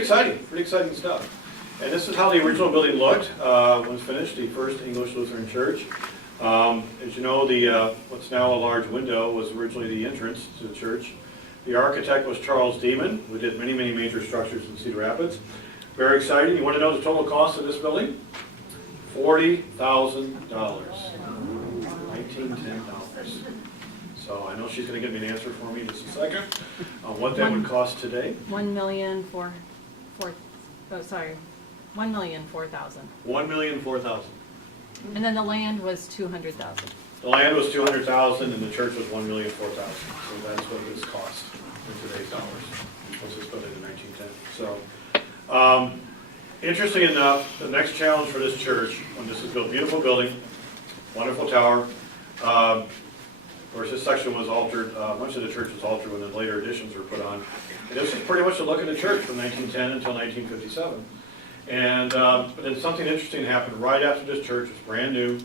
pretty exciting stuff. And this is how the original building looked when it was finished, the First English Lutheran Church. As you know, the what's now a large window was originally the entrance to the church. The architect was Charles Demon, who did many major structures in Cedar Rapids. Very exciting. You want to know the total cost of this building? $40,000. $1910. So I know she's going to give me an answer for me in just a second on what that would cost today. $1,004,000. $1,004,000. And then the land was $200,000. The land was $200,000 and the church was $1,004,000. So that's what this cost in today's dollars. Was this building in 1910? So, interesting enough, the next challenge for this church, when this is built, beautiful building, wonderful tower. Of course, this section was altered. Much of the church was altered when the later additions were put on. And this is pretty much a look at the church from 1910 until 1957. And but then something interesting happened right after this church was brand new,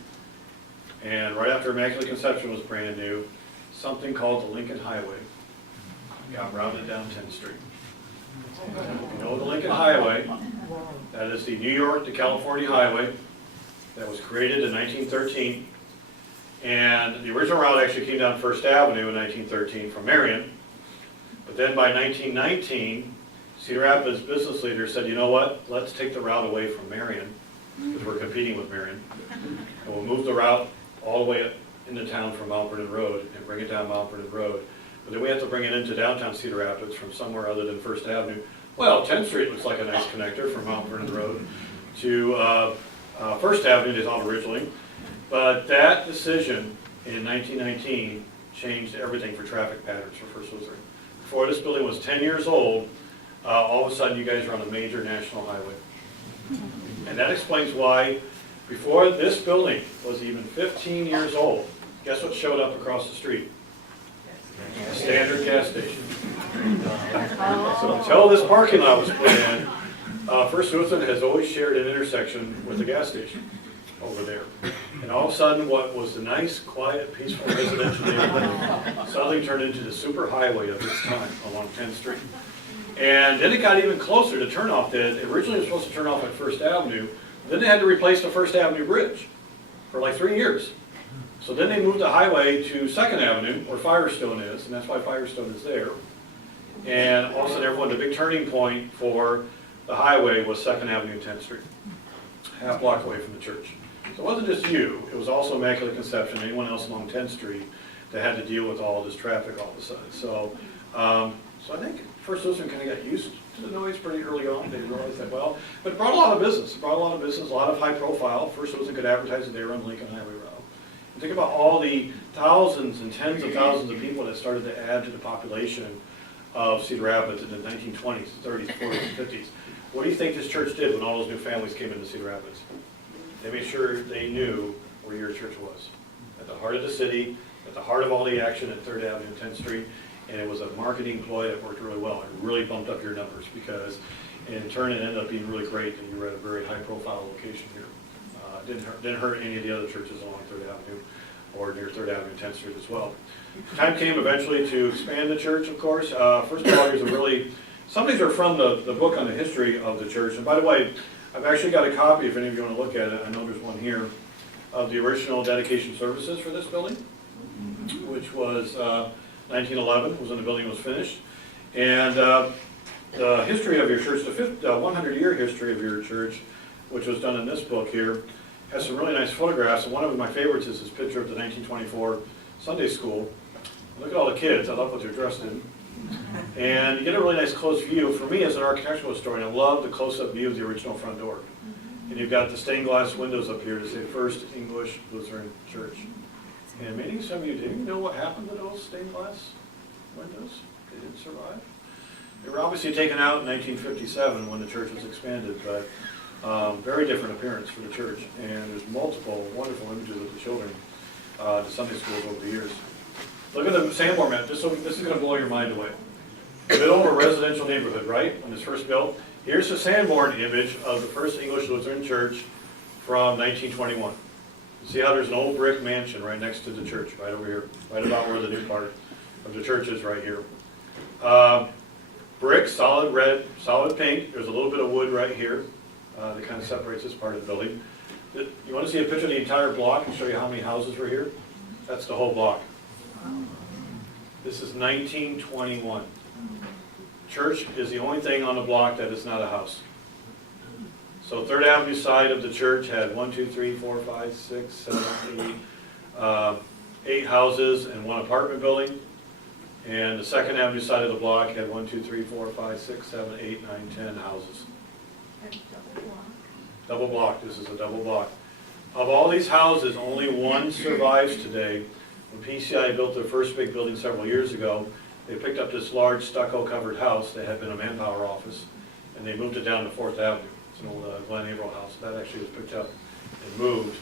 and right after Immaculate Conception was brand new. Something called the Lincoln Highway got routed down 10th Street. And if you know the Lincoln Highway, that is the New York to California highway that was created in 1913. And the original route actually came down First Avenue in 1913 from Marion. But then by 1919, Cedar Rapids business leaders said, you know what, let's take the route away from Marion, because we're competing with Marion, and we'll move the route all the way up into town from Mount Vernon Road and bring it down Mount Vernon Road. But then we have to bring it into downtown Cedar Rapids from somewhere other than First Avenue. Well, 10th Street looks like a nice connector from Mount Vernon Road to First Avenue they thought originally. But that decision in 1919 changed everything for traffic patterns for First Lutheran. Before this building was 10 years old, all of a sudden you guys are on a major national highway. And that explains why before this building was even 15 years old, guess what showed up across the street? A standard gas station. So until this parking lot was put in, First Lutheran has always shared an intersection with a gas station over there. And all of a sudden what was the nice, quiet, peaceful residential neighborhood suddenly turned into the super highway of its time along 10th Street. And then it got even closer to turnoff. That originally was supposed to turn off at First Avenue. Then they had to replace the First Avenue bridge for like 3 years. So then they moved the highway to 2nd Avenue, where Firestone is, and that's why Firestone is there. And all of a sudden everyone, the big turning point for the highway was 2nd Avenue and 10th Street, half block away from the church. So it wasn't just you, it was also Immaculate Conception, anyone else along 10th Street that had to deal with all this traffic all of a sudden. So, so I think First Lutheran kind of got used to the noise pretty early on. They realized that well, but it brought a lot of business. It brought a lot of business, a lot of high profile. First Lutheran could advertise that they were on Lincoln Highway Route. And think about all the thousands and tens of thousands of people that started to add to the population of Cedar Rapids in the 1920s, 30s, 40s, and 50s. What do you think this church did when all those new families came into Cedar Rapids? They made sure they knew where your church was. At the heart of the city, at the heart of all the action at 3rd Avenue and 10th Street. And it was a marketing ploy that worked really well. It really bumped up your numbers because in turn it ended up being really great and you were at a very high profile location here. Didn't hurt any of the other churches along 3rd Avenue or near 3rd Avenue and 10th Street as well. Time came eventually to expand the church, of course. First of all, here's a really, some of these are from the book on the history of the church. And by the way, I've actually got a copy if any of you want to look at it. I know there's one here of the original dedication services for this building, which was 1911 was when the building was finished. And the history of your church, the 100-year history of your church, which was done in this book here, has some really nice photographs. And one of my favorites is this picture of the 1924 Sunday school. Look at all the kids. I love what they're dressed in. And you get a really nice close view. For me, as an architectural historian, I love the close-up view of the original front door. And you've got the stained glass windows up here to say First English Lutheran Church. And maybe some of you didn't know what happened to those stained glass windows. They didn't survive. They were obviously taken out in 1957 when the church was expanded, but very different appearance for the church. And there's multiple wonderful images of the children, the Sunday schools over the years. Look at the Sanborn map. This is going to blow your mind away. Middle of a residential neighborhood, right? When it's first built. Here's the Sanborn image of the First English Lutheran Church from 1921. See how there's an old brick mansion right next to the church, right over here, right about where the new part of the church is right here. Brick, brick, solid red, solid pink. There's a little bit of wood right here that kind of separates this part of the building. You want to see a picture of the entire block and show you how many houses were here? That's the whole block. This is 1921. Church is the only thing on the block that is not a house. So 3rd Avenue side of the church had 1, 2, 3, 4, 5, 6, 7, 8 houses and 1 apartment building. And the 2nd Avenue side of the block had 1, 2, 3, 4, 5, 6, 7, 8, 9, 10 houses. Double block, this is a double block. Of all these houses, only 1 survives today. When PCI built their first big building several years ago, they picked up this large stucco covered house that had been a manpower office, and they moved it down to 4th Avenue. It's an old Glen Averill house. That actually was picked up and moved.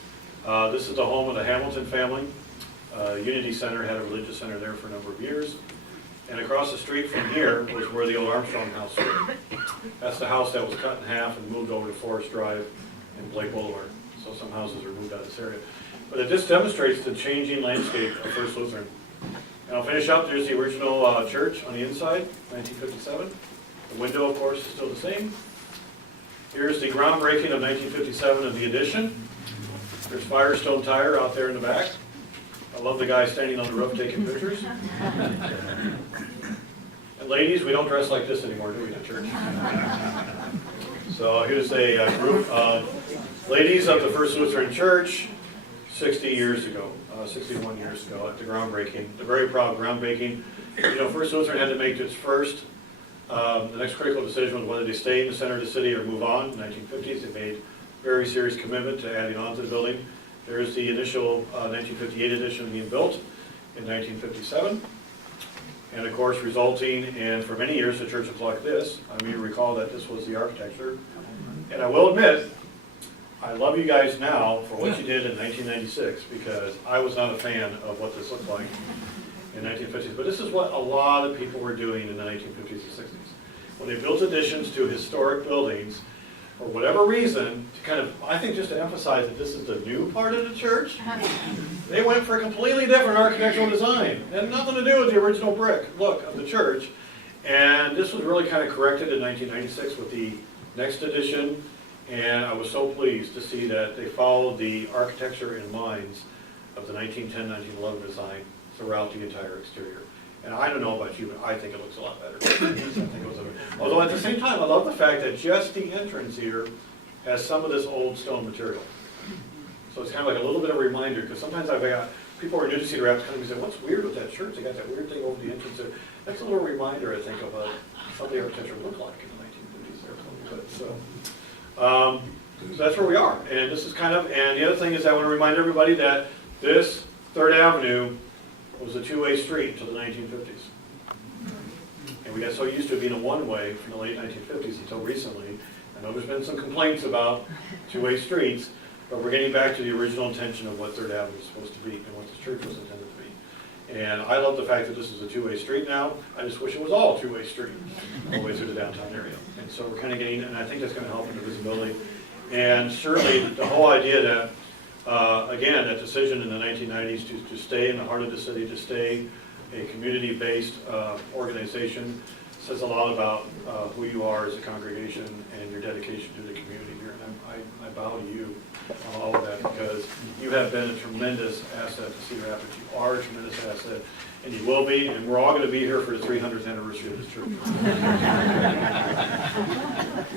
This is the home of the Hamilton family. Unity Center had a religious center there for a number of years. And across the street from here was where the old Armstrong house was. That's the house that was cut in half and moved over to Forest Drive and Blake Boulevard. So some houses are moved out of this area. But it just demonstrates the changing landscape of First Lutheran. And I'll finish up. There's the original church on the inside, 1957. The window, of course, is still the same. Here's the groundbreaking of 1957 of the addition. There's Firestone Tire out there in the back. I love the guy standing on the roof taking pictures. And ladies, we don't dress like this anymore, do we, at church? So here's a group of ladies of the First Lutheran Church 60 years ago, 61 years ago at the groundbreaking. The very proud groundbreaking. You know, First Lutheran had to make its first, the next critical decision was whether they stay in the center of the city or move on. In the 1950s, they made a very serious commitment to adding on to the building. There's the initial 1958 edition being built in 1957. And of course, resulting in, for many years, the church looked like this. I mean, recall that this was the architecture. And I will admit, I love you guys now for what you did in 1996, because I was not a fan of what this looked like in the 1950s. But this is what a lot of people were doing in the 1950s and 60s. When they built additions to historic buildings, for whatever reason, to kind of, I think just to emphasize that this is the new part of the church, they went for a completely different architectural design. It had nothing to do with the original brick look of the church. And this was really kind of corrected in 1996 with the next edition. And I was so pleased to see that they followed the architecture and lines of the 1910, 1911 design throughout the entire exterior. And I don't know about you, but I think it looks a lot better. Although at the same time, I love the fact that just the entrance here has some of this old stone material. So it's kind of like a little bit of a reminder, because sometimes I've got people who are new to Cedar Rapids come and say, what's weird with that church? They got that weird thing over the entrance there. That's a little reminder, I think, of what the architecture looked like in the 1950s there. So that's where we are. And this is kind of, and the other thing is I want to remind everybody that this 3rd Avenue was a two-way street until the 1950s. And we got so used to it being a one-way from the late 1950s until recently. I know there's been some complaints about two-way streets, but we're getting back to the original intention of what 3rd Avenue is supposed to be and what the church was intended to be. And I love the fact that this is a two-way street now. I just wish it was all a two-way street all the way through the downtown area. And so we're kind of getting, and I think that's going to help in the visibility. And certainly the whole idea that again, that decision in the 1990s to stay in the heart of the city, to stay a community-based organization, says a lot about who you are as a congregation and your dedication to the community here. And I bow to you on all of that, because you have been a tremendous asset to Cedar Rapids. You are a tremendous asset, and you will be, and we're all going to be here for the 300th anniversary of this church.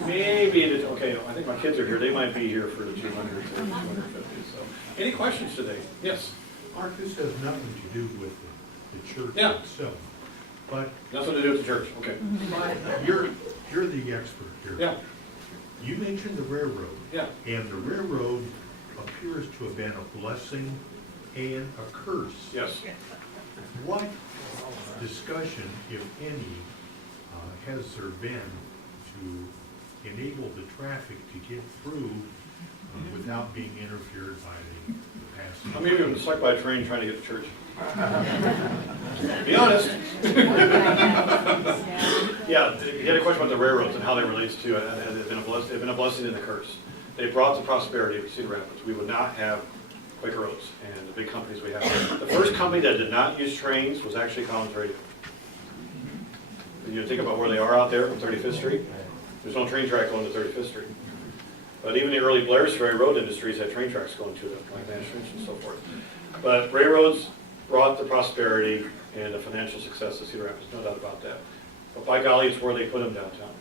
Maybe, okay, I think my kids are here. They might be here for the 200th or 250th. So, any questions today? Yes? Mark, this has nothing to do with the church itself, but Nothing to do with the church, okay. you're the expert here. Yeah, You mentioned the railroad. yeah. And the railroad appears to have been a blessing and a curse. Yes. What discussion, if any, has there been to enable the traffic to get through without being interfered by the passengers? How many of you have been stuck by a train trying to get to church? Be honest. Yeah, you had a question about the railroads and how they relate to it. They've been a blessing and a curse. They brought the prosperity of Cedar Rapids. We would not have Quaker Oats and the big companies we have. The first company that did not use trains was actually Collins Radio. You think about where they are out there on 35th Street. There's no train track going to 35th Street. But even the early Blair's Ferry road industries had train tracks going to them, like Manchester and so forth. But railroads brought the prosperity and the financial success of Cedar Rapids, no doubt about that. But by golly, it's where they put them downtown.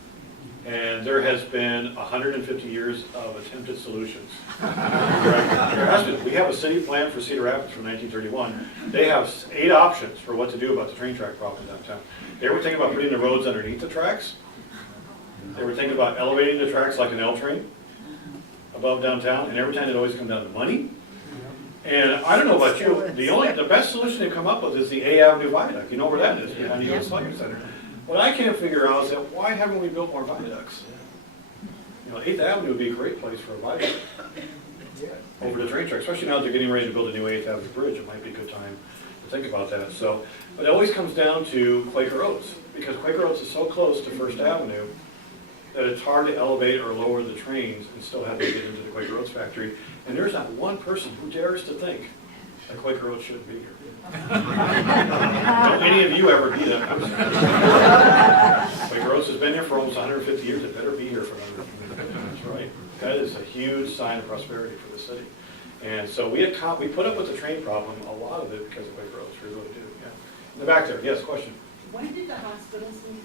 And there has been 150 years of attempted solutions. There has been. We have a city plan for Cedar Rapids from 1931. They have 8 options for what to do about the train track problem downtown. They were thinking about putting the roads underneath the tracks. They were thinking about elevating the tracks like an L train above downtown, and every time it always come down to money. And I don't know about you, the best solution they've come up with is the A Avenue Viaduct. You know where that is, behind the U.S. Luggage Center. What I can't figure out is that why haven't we built more viaducts? You know, 8th Avenue would be a great place for a viaduct over the train track, especially now they're getting ready to build a new 8th Avenue bridge. It might be a good time to think about that. So, but it always comes down to Quaker Oats, because Quaker Oats is so close to First Avenue that it's hard to elevate or lower the trains and still have to get into the Quaker Oats factory. And there's not one person who dares to think that Quaker Oats shouldn't be here. Don't any of you ever be that person? Quaker Oats has been here for almost 150 years. It better be here for another 150 years, right? That is a huge sign of prosperity for the city. And so we put up with the train problem, a lot of it because of Quaker Oats. We really do, yeah. In the back there, yes, question? When did the hospitals leave?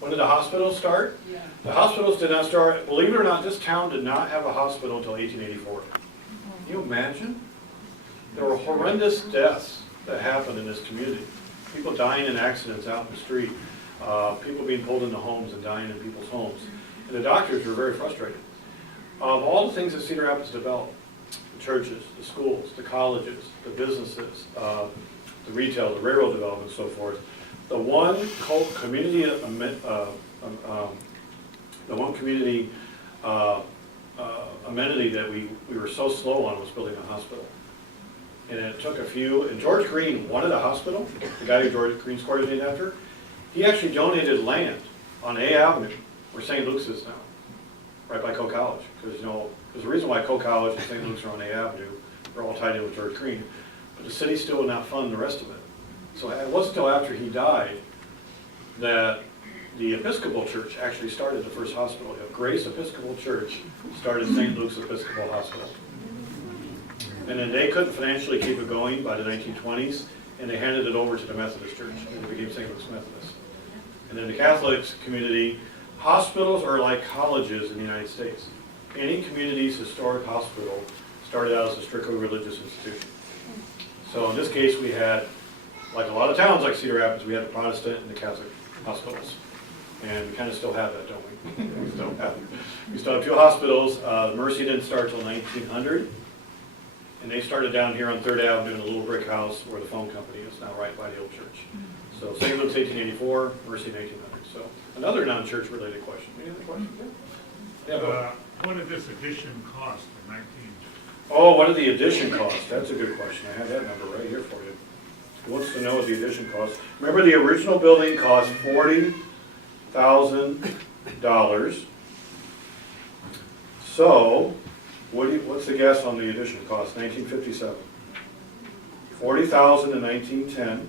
When did the hospitals start? Yeah. The hospitals did not start, believe it or not, this town did not have a hospital until 1884. Can you imagine? There were horrendous deaths that happened in this community. People dying in accidents out in the street, people being pulled into homes and dying in people's homes. And the doctors were very frustrated. Of all the things that Cedar Rapids developed, the churches, the schools, the colleges, the businesses, the retail, the railroad development, and so forth, the one community amenity that we were so slow on was building a hospital. And it took a few, and George Green wanted a hospital, the guy who George Green's Court is named after. He actually donated land on A Avenue, where St. Luke's is now, right by Coe College. Because the reason why Coe College and St. Luke's are on A Avenue, they're all tied in with George Green. But the city still would not fund the rest of it. So it wasn't until after he died that the Episcopal Church actually started the first hospital. Grace Episcopal Church started St. Luke's Episcopal Hospital. And then they couldn't financially keep it going by the 1920s, and they handed it over to the Methodist Church, and it became St. Luke's Methodist. And then the Catholic community, hospitals are like colleges in the United States. Any community's historic hospital started out as a strictly religious institution. So in this case, we had, like a lot of towns like Cedar Rapids, we had the Protestant and the Catholic hospitals. And we kind of still have that, don't we? We still have 2 hospitals. Mercy didn't start till 1900. And they started down here on 3rd Avenue in a little brick house where the phone company is now, right by the old church. So St. Luke's 1884, Mercy in 1800. So another non-church related question. Any other questions? Yeah, what did this addition cost in 19? Oh, what did the addition cost? That's a good question. I have that number right here for you. Who wants to know what the addition cost? Remember, the original building cost $40,000. So, what's the guess on the addition cost? 1957. 40,000 in 1910.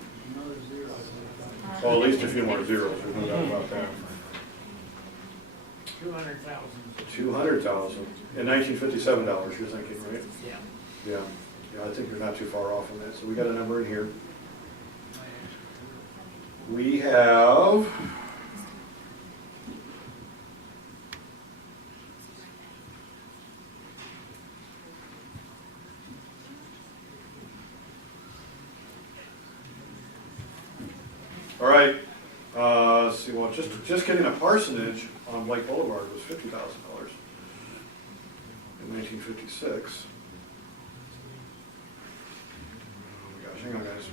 Well, at least a few more zeros. There's no doubt about that. 200,000. 200,000 in 1957 dollars. You're thinking, right? Yeah. Yeah. Yeah, I think you're not too far off on that. So we got a number in here. We have all right. Let's see. Well, just getting a parsonage on Blake Boulevard was $50,000 in 1956. Oh my gosh, hang on, guys.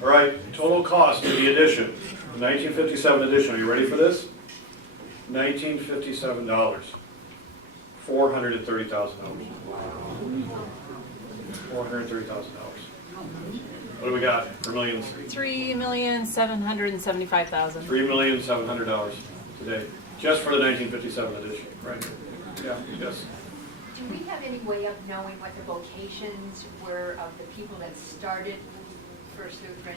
All right, total cost of the addition, the 1957 edition. Are you ready for this? $1957. $430,000. $430,000. What do we got for millions? $3,775,000. $3,700,000 today, just for the 1957 edition, right? Yeah, yes. Do we have any way of knowing what the vocations were of the people that started First Lutheran?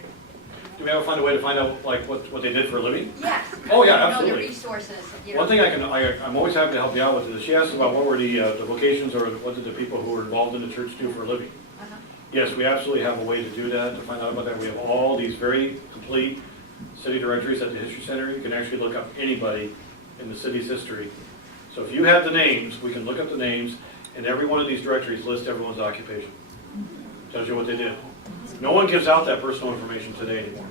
Do we ever find a way to find out like what they did for a living? Yes. Oh, yeah, Know absolutely. the resources, you know. One thing I'm always happy to help you out with is she asked about what were the vocations or what did the people who were involved in the church do for a living. Uh-huh. Yes, we absolutely have a way to do that, to find out about that. We have all these very complete city directories at the History Center. You can actually look up anybody in the city's history. So if you have the names, we can look up the names, and every one of these directories lists everyone's occupation. Tells you what they did. No one gives out that personal information today anymore.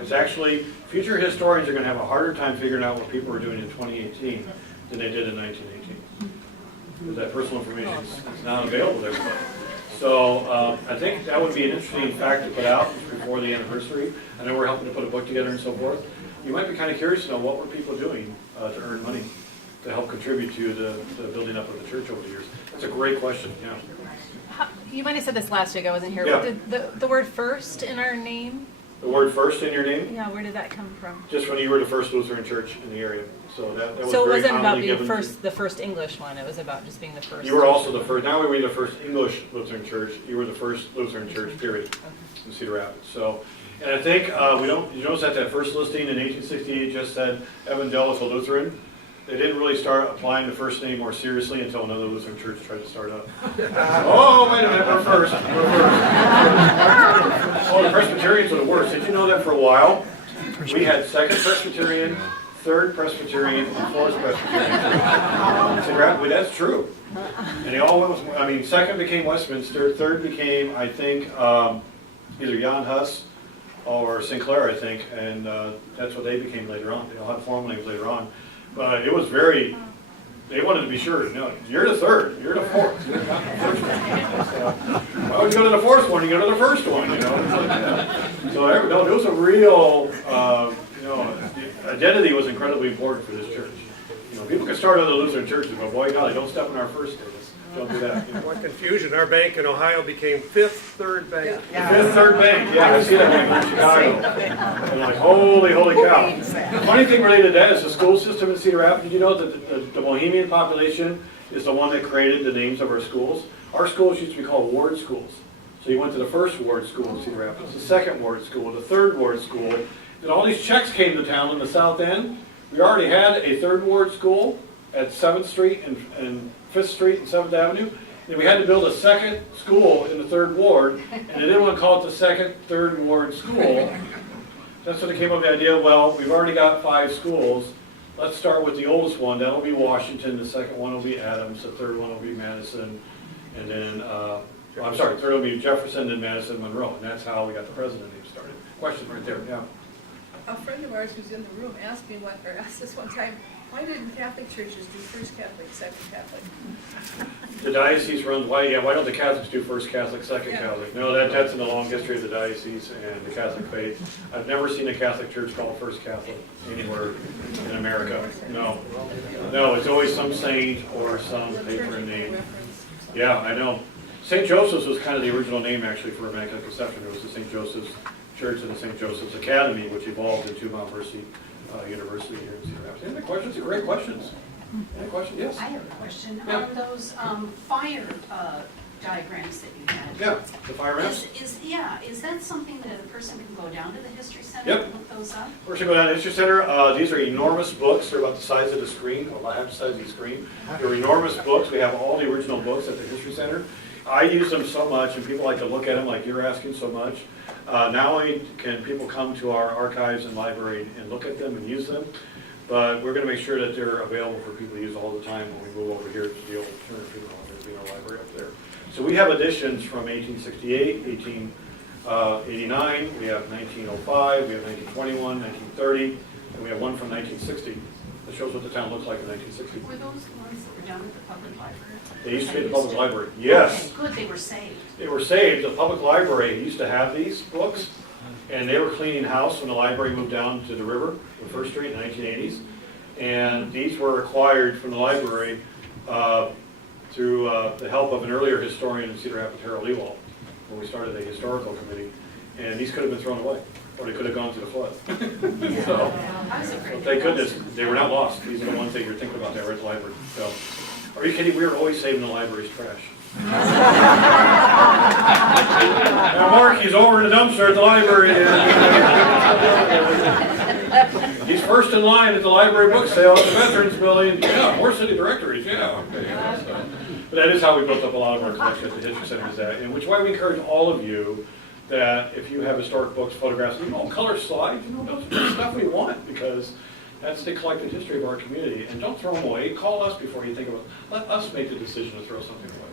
It's actually, future historians are going to have a harder time figuring out what people were doing in 2018 than they did in 1918. Because that personal information is not available to everybody. So I think that would be an interesting fact to put out before the anniversary. I know we're helping to put a book together and so forth. You might be kind of curious to know what were people doing to earn money to help contribute to the building up of the church over the years. That's a great question, yeah. You might have said this last week, I wasn't here. Yeah. Did the word first in our name, The word first in your name? yeah, where did that come from? Just when you were the First Lutheran Church in the area. So that was So it very wasn't about commonly being given. the first English one, it was about just being the first. You were also the first, not only were you the first English Lutheran church, you were the first Lutheran church, period, in Cedar Rapids. So, and I think, you notice that first listing in 1868 just said Evangelical Lutheran. They didn't really start applying the first name more seriously until another Lutheran church tried to start up. Oh, wait a minute, we're first. Oh, the Presbyterians were the worst. Did you know that for a while? We had Second Presbyterian, Third Presbyterian, and Fourth Presbyterian. That's true. And they all went with, Second became Westminster, Third became, I think, either Jan Hus or Sinclair, I think, and that's what they became later on. They all had formal names later on. But it was very, they wanted to be sure, no, you're the third, you're the fourth, you're not the first one. So, why would you go to the fourth one, you go to the first one, It's like that. So no, it was a real, identity was incredibly important for this church. People can start other Lutheran churches, but boy, golly, don't step in our first status. Don't do that. What confusion, our bank in Ohio became Fifth Third Bank. Fifth Third Bank, yeah, I see that one in Chicago. And like, holy cow. The funny thing related to that is the school system in Cedar Rapids. Did you know that the Bohemian population is the one that created the names of our schools? Our schools used to be called ward schools. So you went to the first ward school in Cedar Rapids, the second ward school, the third ward school. And all these checks came to town in the south end. We already had a third ward school at 7th Street and 5th Street and 7th Avenue. And we had to build a second school in the 3rd Ward, and they didn't want to call it the second, 3rd Ward school. That's when they came up with the idea, well, we've already got 5 schools. Let's start with the oldest one. That'll be Washington. The second one will be Adams. The third one will be Madison. And then, third will be Jefferson, then Madison, Monroe. And that's how we got the president name started. Question right there, yeah. A friend of ours who's in the room asked this one time, why didn't Catholic churches do first Catholic, second Catholic? The diocese runs, why don't the Catholics do first Catholic, second Catholic? No, that's in the long history of the diocese and the Catholic faith. I've never seen a Catholic church called First Catholic anywhere in America. No, it's always some saint or some patron name. Yeah, I know. St. Joseph's was kind of the original name actually for Immaculate Conception. It was the St. Joseph's Church and the St. Joseph's Academy, which evolved into Mount Mercy University here in Cedar Rapids. Any questions? Great questions. Any questions? Yes. I have a question Yeah. on those fire diagrams that you had. Yeah, the fire ramps. Is that something that a person can go down to the History Center Yep. and look those up? We're going to go down to the History Center. These are enormous books. They're about the size of the screen, or half the size of the screen. They're enormous books. We have all the original books at the History Center. I use them so much, and people like to look at them like you're asking so much. Not only can people come to our archives and library and look at them and use them, but we're going to make sure that they're available for people to use all the time when we move over here to the old Turner Funeral Home. There's been a library up there. So we have editions from 1868, 1889, we have 1905, we have 1921, 1930, and we have one from 1960 that shows what the town looks like in 1960. Were those the ones that were down at the public library? They used to be at the public library. Yes. Okay, good, they were saved. They were saved. The public library used to have these books, and they were cleaning house when the library moved down to the river, on First Street in the 1980s. And these were acquired from the library through the help of an earlier historian in Cedar Rapids, Harold Ewald, when we started a historical committee. And these could have been thrown away, or they could have gone to the flood. So, I was afraid. thank goodness they were not lost. These are the ones that you're thinking about that were at the library. So, Are you kidding? We were always saving the library's trash. Now Mark, he's over in the dumpster at the library. He's first in line at the library book sale at the Veterans Building. Yeah, more city directories, yeah. Okay, so. But that is how we built up a lot of our collection at the History Center, is that, and which is why we encourage all of you that if you have historic books, photographs, color slides, those are the stuff we want, because that's the collected history of our community. And don't throw them away. Call us before you think about it. Let us make the decision to throw something away.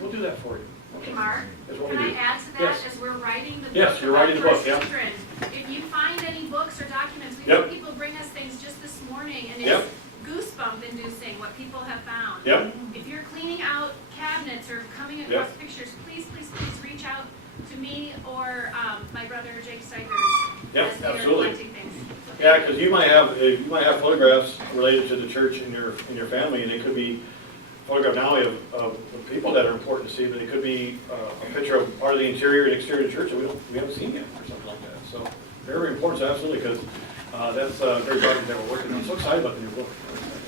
We'll do that for you. Okay. Mark, That's what can we I do. add to that Yes. as we're writing the book? Yes, you're writing the about book, yeah. First Lutheran? If you find any books or documents, we Yep. had people bring us things just this morning, and Yep. it's goosebump inducing what people have found. Yep. If you're cleaning out cabinets or coming across pictures, please, please, please reach out to me or my brother Jake Stikers Yep, as they are absolutely. collecting things. So Yeah, thank because you. you might have photographs related to the church in your family, and it could be photograph not only of people that are important to see, but it could be a picture of part of the interior and exterior of the church that we haven't seen yet, or something like that. So very important, so absolutely, because that's a great project that we're working on. I'm so excited about the new book.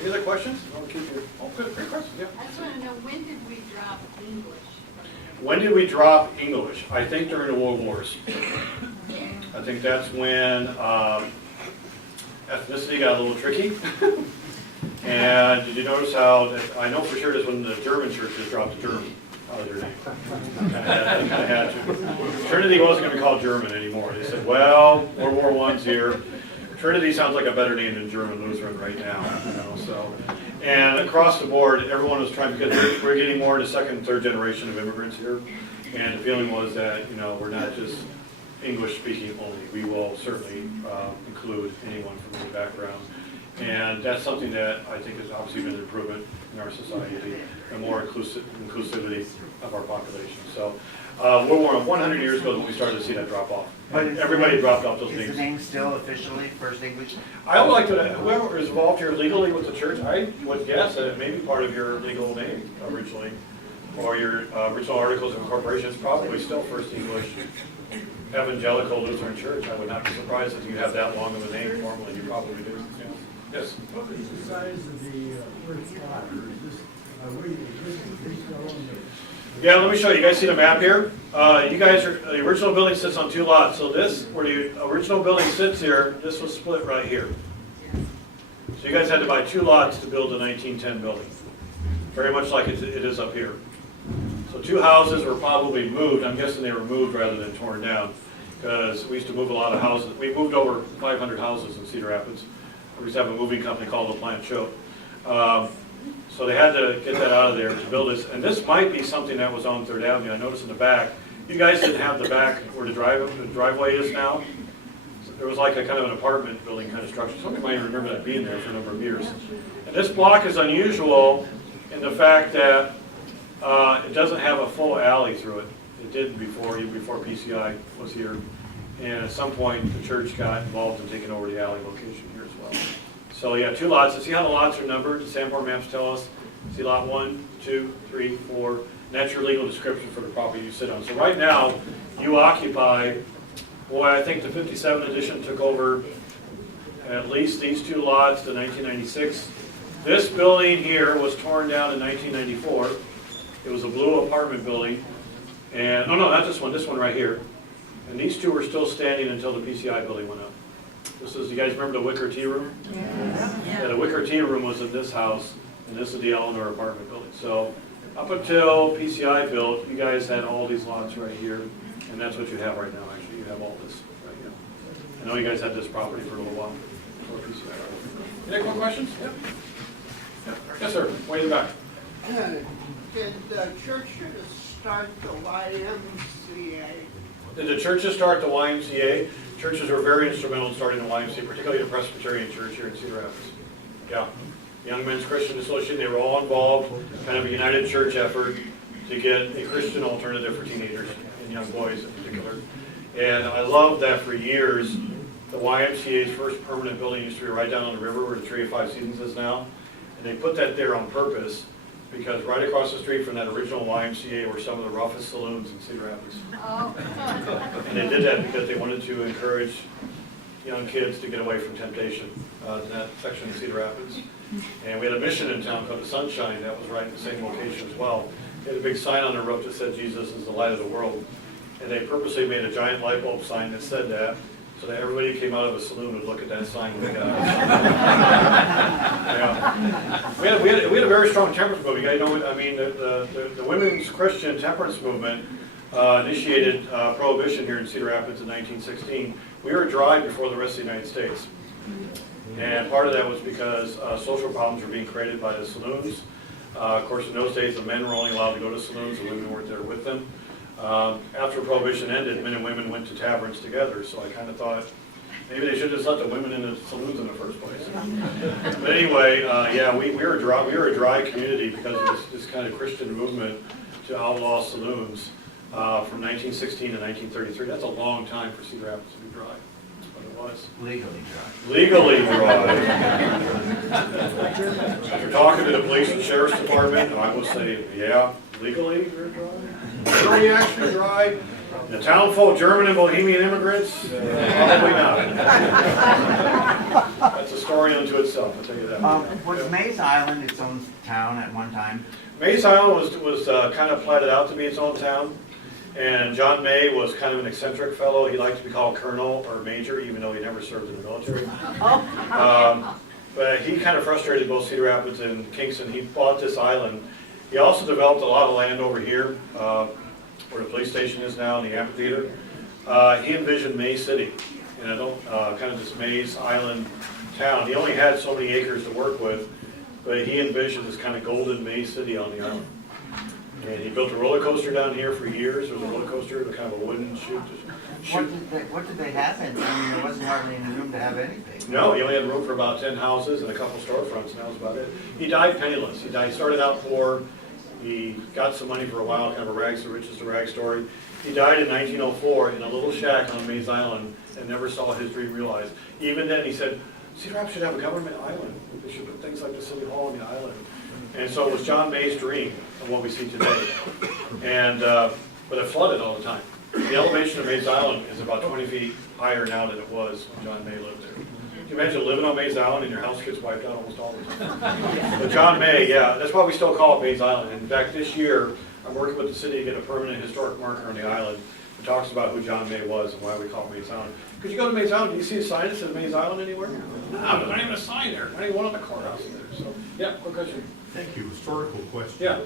Any other questions? I'll keep you. Oh, good, great questions. Yeah. I just want to know, when did we drop English? When did we drop English? I think during the World Wars. I think that's when ethnicity got a little tricky. And did you notice how, I know for sure it is when the German churches dropped the German out of their name. Kind of had to. Trinity wasn't going to be called German anymore. They said, well, World War I's here. Trinity sounds like a better name than German Lutheran right now. So. And across the board, everyone was trying, because we're getting more into second and third generation of immigrants here. And the feeling was that, we're not just English speaking only. We will certainly include anyone from any background. And that's something that I think has obviously been an improvement in our society, and more inclusivity of our population. So, World War 100 years ago, when we started to see that drop off. Everybody dropped off those Is names. the name still officially First English? I would like to, whoever is involved here legally with the church, I would guess that it may be part of your legal name originally, or your original articles of incorporation. It's probably still First English Evangelical Lutheran Church. I would not be surprised if you have that long of a name formally. You probably do. Yeah. Yes? What is the size of the first lot, or is this, is this still on the? Yeah, let me show you. You guys see the map here? The original building sits on two lots. So this, where the original building sits here, this was split right here. So you guys had to buy two lots to build the 1910 building. Very much like it is up here. So two houses were probably moved. I'm guessing they were moved rather than torn down, because we used to move a lot of houses. We moved over 500 houses in Cedar Rapids. We used to have a moving company called The Plant Show. So they had to get that out of there to build this. And this might be something that was on 3rd Avenue. I noticed in the back, you guys didn't have the back where the driveway is now. So there was like a kind of an apartment building kind of structure. Somebody might remember that being there for a number of years. And this block is unusual in the fact that it doesn't have a full alley through it. It didn't before PCI was here. And at some point, the church got involved in taking over the alley location here as well. So yeah, two lots. See how the lots are numbered? The Sanborn maps tell us. See lot 1, 2, 3, 4. And that's your legal description for the property you sit on. So right now, you occupy, boy, I think the 57 edition took over at least these two lots to 1996. This building here was torn down in 1994. It was a blue apartment building. And, no, not this one right here. And these two were still standing until the PCI building went up. This is, you guys remember the Wicker Tea Room? Yeah, the Wicker Tea Room was in this house, and this is the Eleanor apartment building. So up until PCI built, you guys had all these lots right here, and that's what you have right now, actually. You have all this right here. I know you guys had this property for a little while before PCI. Any more questions? Yeah. Yes, sir. Way in the back. Did the church start the YMCA? Did the churches start the YMCA? Churches were very instrumental in starting the YMCA, particularly the Presbyterian Church here in Cedar Rapids. Yeah. Young Men's Christian Association, they were all involved, kind of a united church effort to get a Christian alternative for teenagers and young boys in particular. And I love that for years, the YMCA's first permanent building used to be right down on the river where the Tree of Five Seasons is now. And they put that there on purpose because right across the street from that original YMCA were some of the roughest saloons in Cedar Rapids. Oh. And they did that because they wanted to encourage young kids to get away from temptation, in that section of Cedar Rapids. And we had a mission in town called the Sunshine that was right in the same location as well. They had a big sign on the roof that said Jesus is the light of the world. And they purposely made a giant light bulb sign that said that, so that everybody who came out of a saloon would look at that sign with their eyes. Yeah. We had a very strong temperance movement. You guys know, I mean, the women's Christian temperance movement initiated prohibition here in Cedar Rapids in 1916. We were dry before the rest of the United States. And part of that was because social problems were being created by the saloons. Of course, in those days, the men were only allowed to go to saloons, the women weren't there with them. After Prohibition ended, men and women went to taverns together, so I kind of thought, maybe they should have just let the women in the saloons in the first place. But anyway, yeah, we were a dry community because of this kind of Christian movement to outlaw saloons from 1916 to 1933. That's a long time for Cedar Rapids to be dry. That's what it was. Legally dry. Legally dry. After talking to the police and sheriff's department, I will say, yeah, legally we're dry. Are we actually dry? In a town full of German and Bohemian immigrants? Probably not. That's a story unto itself, I'll tell you that. Was Mays Island its own town at one time? Mays Island was kind of platted out to be its own town. And John May was kind of an eccentric fellow. He liked to be called colonel or major, even though he never served in the military. But he kind of frustrated both Cedar Rapids and Kingston. He bought this island. He also developed a lot of land over here, where the police station is now, in the amphitheater. He envisioned May City, kind of this Mays Island town. He only had so many acres to work with, but he envisioned this kind of golden May City on the island. And he built a roller coaster down here for years. There was a roller coaster, kind of a wooden chute. What did they have in? I mean, there wasn't hardly any room to have anything. No, he only had room for about 10 houses and a couple storefronts, and that was about it. He died penniless. He started out poor. He got some money for a while, kind of a rags to riches to rags story. He died in 1904 in a little shack on Mays Island and never saw his dream realized. Even then, he said, Cedar Rapids should have a government island. They should put things like the city hall on the island. And so it was John May's dream of what we see today. And but it flooded all the time. The elevation of Mays Island is about 20 feet higher now than it was when John May lived there. Can you imagine living on Mays Island and your house gets wiped out almost all the time? But John May, yeah, that's why we still call it Mays Island. In fact, this year, I'm working with the city to get a permanent historic marker on the island that talks about who John May was and why we call it Mays Island. Could you go to Mays Island, do you see a sign that says Mays Island anywhere? No, there's not even a sign there. Not even one on the courthouse there. So, yeah, quick question. Thank you. Historical question. Yeah.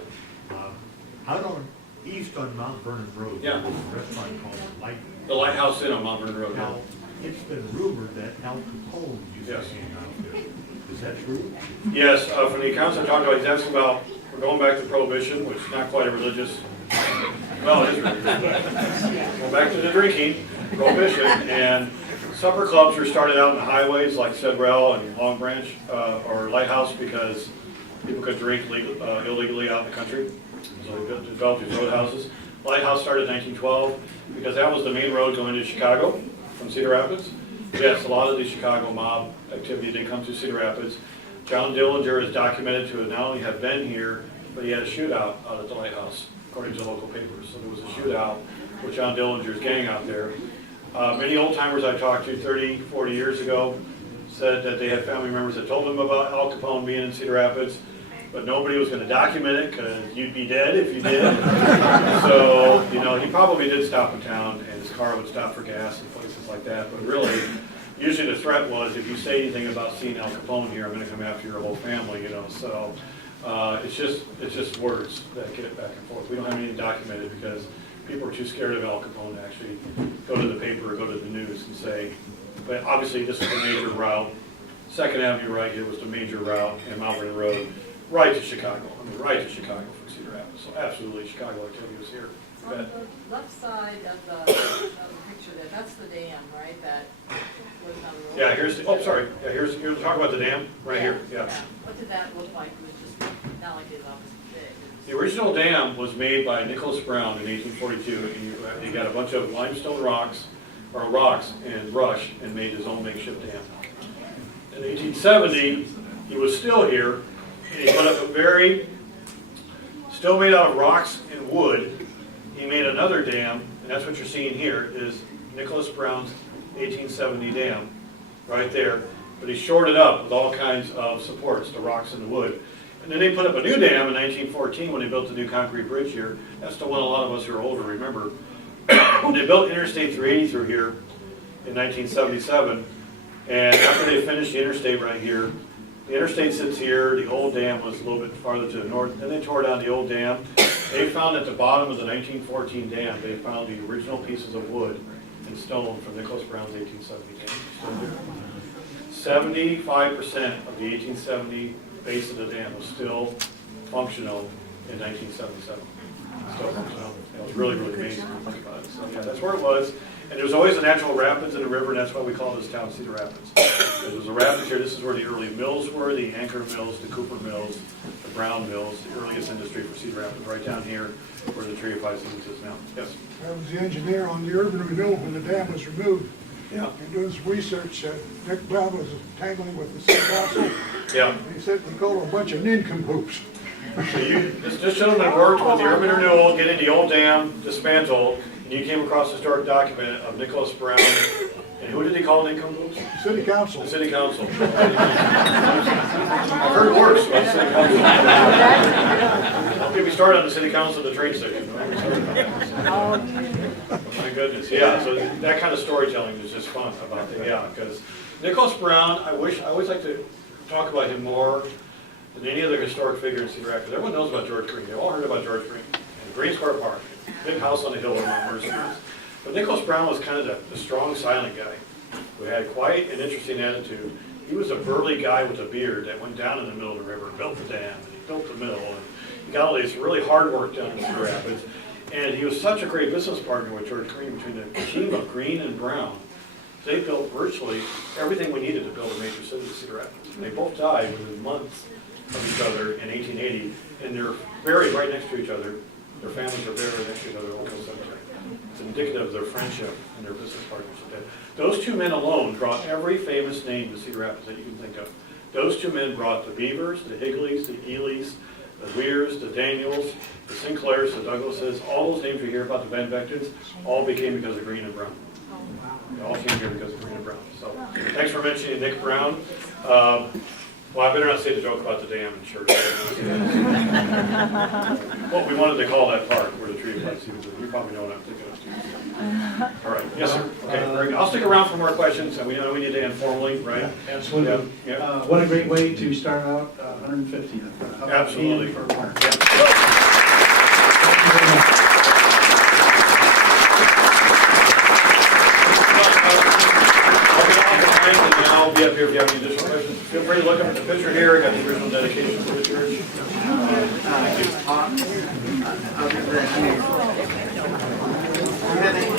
Out on, east on Mount Vernon Road, Yeah. there's a restaurant called The Lighthouse Inn on Mount Vernon Road. Now, it's been rumored that Al Capone used to Yes. hang out there. Is that true? Yes, from the accounts I talked about, he's asking about, we're going back to Prohibition, which is not quite a religious, well, it is religious. Going back to the drinking, Prohibition, and supper clubs were started out in the highways like Cedar and Long Branch, or Lighthouse, because people could drink illegally out in the country. So they developed these roadhouses. Lighthouse started in 1912 because that was the main road going to Chicago from Cedar Rapids. Yes, a lot of the Chicago mob activity did come through Cedar Rapids. John Dillinger is documented to not only have been here, but he had a shootout out at the Lighthouse, according to local papers. So there was a shootout with John Dillinger's gang out there. Many old timers I talked to 30, 40 years ago said that they had family members that told them about Al Capone being in Cedar Rapids, but nobody was going to document it because you'd be dead if you did. So, he probably did stop in town and his car would stop for gas and places like that. But really, usually the threat was, if you say anything about seeing Al Capone here, I'm going to come after your whole family, So it's just words that get it back and forth. We don't have anything documented because people are too scared of Al Capone to actually go to the paper or go to the news and say, but obviously this is the major route. 2nd Avenue right here was the major route, and Mount Vernon Road. Right to Chicago. Right to Chicago from Cedar Rapids. So absolutely, Chicago activity was here. So on the left side of the picture there, that's the dam, right? That was on the road. Yeah, here's here's talk about the dam right here. Yeah. What did that look like? It was just not like it was big. The original dam was made by Nicholas Brown in 1842. He got a bunch of limestone rocks and brush and made his own makeshift dam. In 1870, he was still here. And he put up still made out of rocks and wood. He made another dam, and that's what you're seeing here, is Nicholas Brown's 1870 dam. right there. But he shored it up with all kinds of supports, the rocks and the wood. And then they put up a new dam in 1914 when they built the new concrete bridge here. That's the one a lot of us who are older remember. When they built Interstate 380 through here in 1977, and after they finished the interstate right here, the interstate sits here, the old dam was a little bit farther to the north, then they tore down the old dam. They found at the bottom of the 1914 dam, they found the original pieces of wood and stone from Nicholas Brown's 1870 dam. Still there. 75% of the 1870 base of the dam was still functional in 1977. Still functional. It was really, really amazing to think about it. So yeah, that's where it was. And there's always a natural rapids in the river, and that's why we call this town Cedar Rapids. There's a rapids here. This is where the early mills were, the Anchor mills, the Cooper mills, the Brown mills, the earliest industry for Cedar Rapids, right down here where the Tree of Five Seasons is now. Yes? I was the engineer on the urban renewal when the dam was removed. Yeah. And doing some research, Nick Brown was tangling with the city council. Yeah. He said we called them a bunch of nincompoops. So this gentleman worked with the urban renewal, getting the old dam dismantled, and you came across a historic document of Nicholas Brown. And who did he call nincompoops? City council. The city council. I've heard worse about the city council. Don't get me started on the city council at the train station. My goodness, yeah, so that kind of storytelling is just fun about it, yeah, because Nicholas Brown, I always like to talk about him more than any other historic figure in Cedar Rapids. Everyone knows about George Green. They've all heard about George Green. And Green Square Park, big house on the hill in Mount Mercy. But Nicholas Brown was kind of the strong, silent guy who had quite an interesting attitude. He was a burly guy with a beard that went down in the middle of the river and built the dam, and he built the mill, and he got all this really hard work done in Cedar Rapids. And he was such a great business partner with George Green. Between the team of Green and Brown, they built virtually everything we needed to build a major city in Cedar Rapids. And they both died within months of each other in 1880, and they're buried right next to each other. Their families are buried next to each other in Oak Hill Cemetery. It's indicative of their friendship and their business partnership. Those two men alone brought every famous name to Cedar Rapids that you can think of. Those two men brought the Beavers, the Higleys, the Elys, the Weirs, the Daniels, the Sinclairs, the Douglases, all those names you hear about, the Van Vectons, all became because of Green and Brown. They all came here because of Green and Brown. So thanks for mentioning Nick Brown. Well, I better not say the joke about the dam in church. Well, we wanted to call that park where the Tree of Five Seasons is. You probably know what I'm thinking of. All right, yes, sir. Okay, very good. I'll stick around for more questions, and we know we need to end formally, right? Absolutely. Yeah. What a great way to start out 150th. Absolutely. For a corner. Yeah. I'll be up here if you have any additional questions. Feel free to look up at the picture here. I got the original dedication for the church. Thank you.